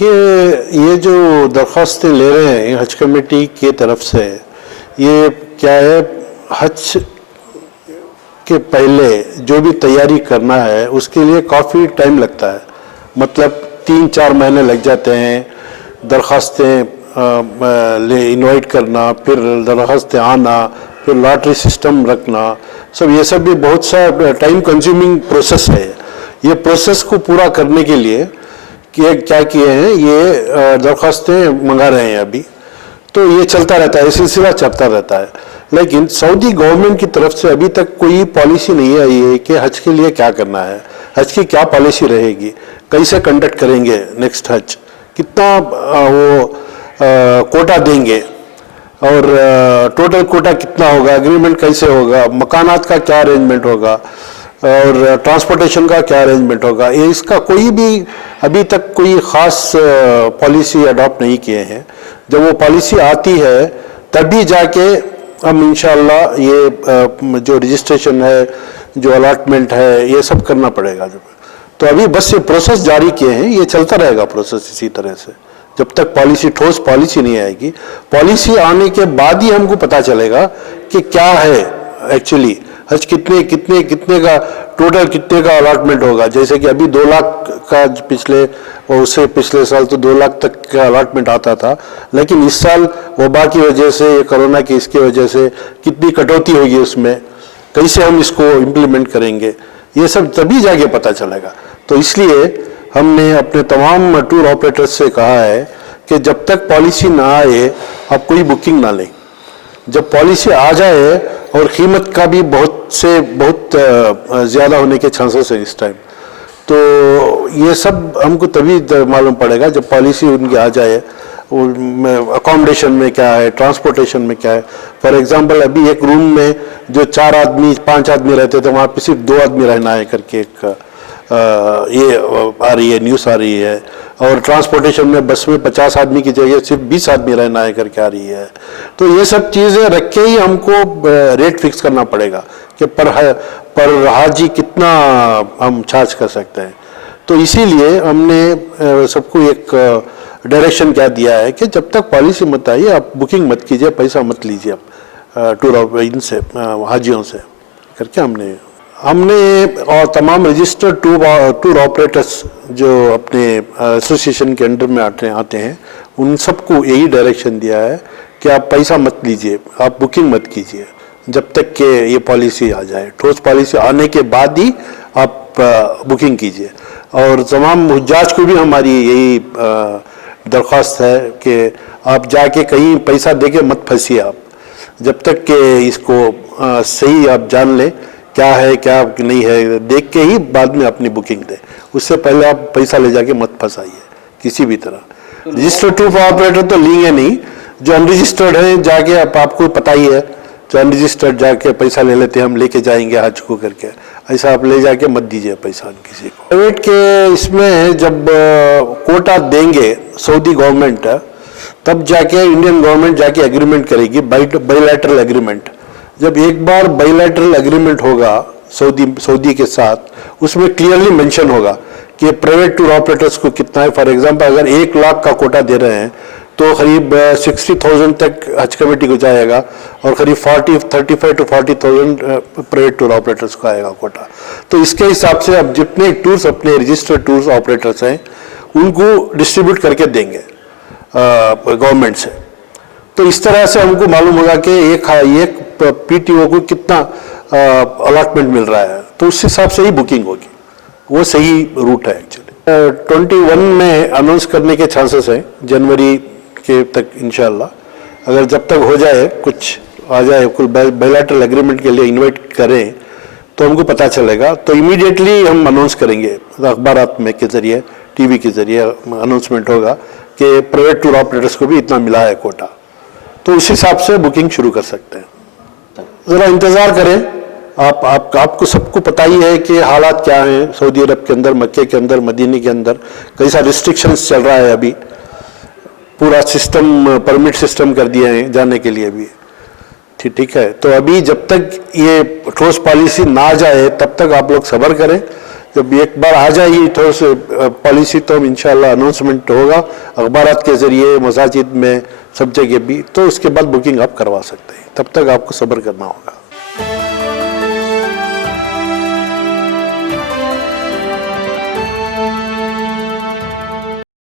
देखिए, ये जो दरख्वास्तें ले रहे हैं हज कमेटी के तरफ से, ये क्या है, हज के पहले जो भी तैयारी करना है उसके लिए काफ़ी टाइम लगता है। मतलब 3-4 महीने लग जाते हैं दरख्वास्तें इनवाइट करना, फिर दरख्वास्तें आना, फिर लॉटरी सिस्टम रखना, ये सब भी बहुत सा टाइम कंज्यूमिंग प्रोसेस है। ये प्रोसेस को पूरा करने के लिए क्या किए हैं, ये दरख्वास्तें मंगा रहे हैं अभी, तो ये चलता रहता है, ये सिलसिला चलता रहता है। लेकिन सऊदी गवर्नमेंट की तरफ से अभी तक कोई पॉलिसी नहीं आई है कि हज के लिए क्या करना है, हज की क्या पॉलिसी रहेगी, कैसे कंडक्ट करेंगे नेक्स्ट हज, कितना कोटा देंगे और टोटल कोटा कितना होगा, एग्रीमेंट कैसे होगा, मकानात का क्या अरेंजमेंट होगा और ट्रांसपोर्टेशन का क्या अरेंजमेंट होगा, ये इसका कोई भी अभी तक कोई ख़ास पॉलिसी अडॉप्ट नहीं किए हैं। जब वो पॉलिसी आती है तभी जाके हम इंशाअल्लाह ये जो रजिस्ट्रेशन है, जो अलॉटमेंट है, ये सब करना पड़ेगा। तो अभी बस ये प्रोसेस जारी किए हैं, ये चलता रहेगा प्रोसेस इसी तरह से जब तक पॉलिसी, ठोस पॉलिसी नहीं आएगी। पॉलिसी आने के बाद ही हमको पता चलेगा कि क्या है एक्चुअली, हज कितने का टोटल, कितने का अलॉटमेंट होगा। जैसे कि अभी 2 लाख का पिछले और उससे पिछले साल तो 2 लाख तक का अलॉटमेंट आता था, लेकिन इस साल वबा की वजह से, कोरोना की इसकी वजह से कितनी कटौती होगी उसमें, कैसे हम इसको इम्प्लीमेंट करेंगे, ये सब तभी जाके पता चलेगा। तो इसलिए हमने अपने तमाम टूर ऑपरेटर्स से कहा है कि जब तक पॉलिसी ना आए आप कोई बुकिंग ना लें। जब पॉलिसी आ जाए, और कीमत का भी बहुत ज़्यादा होने के चांसेस है इस टाइम, तो ये सब हमको तभी मालूम पड़ेगा जब पॉलिसी उनकी आ जाए, अकोमोडेशन में क्या है, ट्रांसपोर्टेशन में क्या है। फॉर एग्जांपल अभी एक रूम में जो 4 आदमी 5 आदमी रहते थे, वहाँ पे सिर्फ 2 आदमी रहना है करके एक ये आ रही है, न्यूज़ आ रही है। और ट्रांसपोर्टेशन में बस में 50 आदमी की जगह सिर्फ 20 आदमी रहना है करके आ रही है। तो ये सब चीज़ें रख के ही हमको रेट फिक्स करना पड़ेगा कि पर हाजी कितना हम चार्ज कर सकते हैं। तो इसीलिए हमने सबको एक डायरेक्शन क्या दिया है कि जब तक पॉलिसी मत आई आप बुकिंग मत कीजिए, पैसा मत लीजिए आप टूर इनसे हाजियों से करके हमने और तमाम रजिस्टर्ड टूर ऑपरेटर्स जो अपने एसोसिएशन के अंडर में आते हैं, उन सबको यही डायरेक्शन दिया है कि आप पैसा मत लीजिए, आप बुकिंग मत कीजिए जब तक कि ये पॉलिसी आ जाए। ठोस पॉलिसी आने के बाद ही आप बुकिंग कीजिए। और तमाम हुज्जाज को भी हमारी यही दरख्वास्त है कि आप जाके कहीं पैसा देके मत फंसिए आप, जब तक कि इसको सही आप जान लें क्या है क्या नहीं है, देख के ही बाद में अपनी बुकिंग दें। उससे पहले आप पैसा ले जाके मत फंसाइए किसी भी तरह। रजिस्टर्ड टूर ऑपरेटर तो लेंगे नहीं, जो अनरजिस्टर्ड है जाके आपको पता ही है, जो अनरजिस्टर्ड जाके पैसा ले लेते हैं, हम लेके जाएंगे हज को करके, ऐसा आप ले जाके मत दीजिए पैसा किसी को। प्राइवेट के इसमें जब कोटा देंगे सऊदी गवर्नमेंट, तब जाके इंडियन गवर्नमेंट जाके एग्रीमेंट करेगी, बाइलैटरल एग्रीमेंट। जब एक बार बाइलैटरल एग्रीमेंट होगा सऊदी के साथ, उसमें क्लियरली मेंशन होगा कि प्राइवेट टूर ऑपरेटर्स को कितना है। फॉर एग्जांपल अगर 1 लाख का कोटा दे रहे हैं तो करीब 60,000 तक हज कमेटी को जाएगा और करीब 35 to 40,000 प्राइवेट टूर ऑपरेटर्स को आएगा कोटा। तो इसके हिसाब से अब जितने टूर्स अपने रजिस्टर्ड टूर्स ऑपरेटर्स हैं उनको डिस्ट्रीब्यूट करके देंगे गवर्नमेंट से। तो इस तरह से हमको मालूम होगा कि एक पीटीओ को कितना अलॉटमेंट मिल रहा है, तो उस हिसाब से ही बुकिंग होगी। वो सही रूट है एक्चुअली। 21 में अनाउंस करने के चांसेस हैं, जनवरी के तक इंशाल्लाह। अगर जब तक हो जाए, कुछ आ जाए, कुल बायलैटरल एग्रीमेंट के लिए इन्वाइट करें तो हमको पता चलेगा, तो इमीडिएटली हम अनाउंस करेंगे अखबारात में के ज़रिए, टीवी के ज़रिए अनाउंसमेंट होगा कि प्राइवेट टूर ऑपरेटर्स को भी इतना मिला है कोटा, तो उस हिसाब से बुकिंग शुरू कर सकते हैं। ज़रा इंतज़ार करें, आपको सबको पता ही है कि हालात क्या हैं सऊदी अरब के अंदर, मक्के के अंदर, मदीने के अंदर कैसा रिस्ट्रिक्शंस चल रहा है। अभी पूरा सिस्टम, परमिट सिस्टम कर दिया है जाने के लिए भी, ठीक है। तो अभी जब तक ये ठोस पॉलिसी ना जाए तब तक आप लोग सब्र करें। जब एक बार आ जाएगी थोड़ा से पॉलिसी तो इंशाल्लाह अनाउंसमेंट होगा अखबारात के जरिए, मसाजिद में, सब जगह भी, तो उसके बाद बुकिंग आप करवा सकते हैं। तब तक आपको सब्र करना होगा।